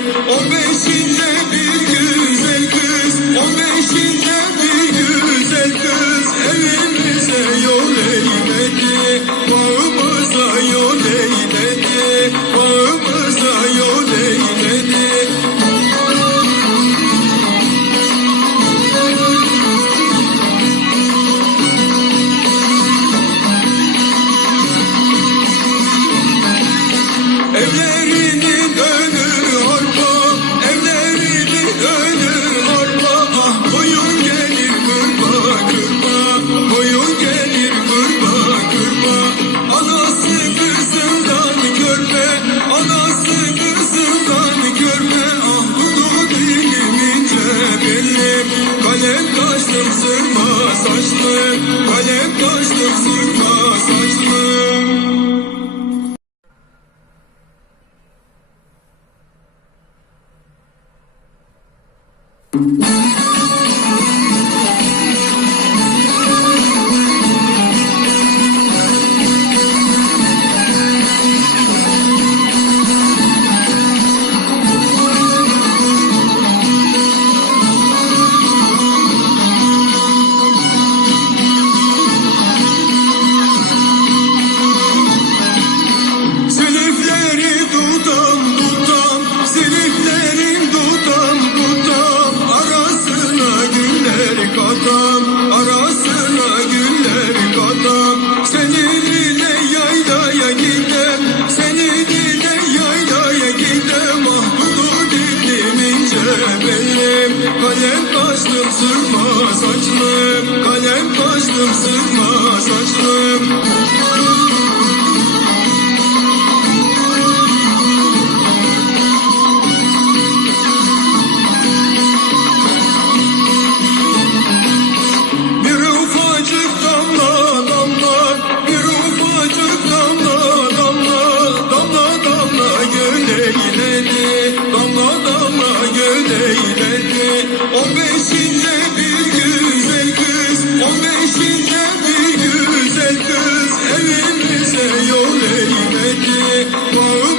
15'inde Kalem sırma saçlı. Kalem sırma saçlı. kalem taştım sırma saçım kalem taştım sırma saçım Whoa.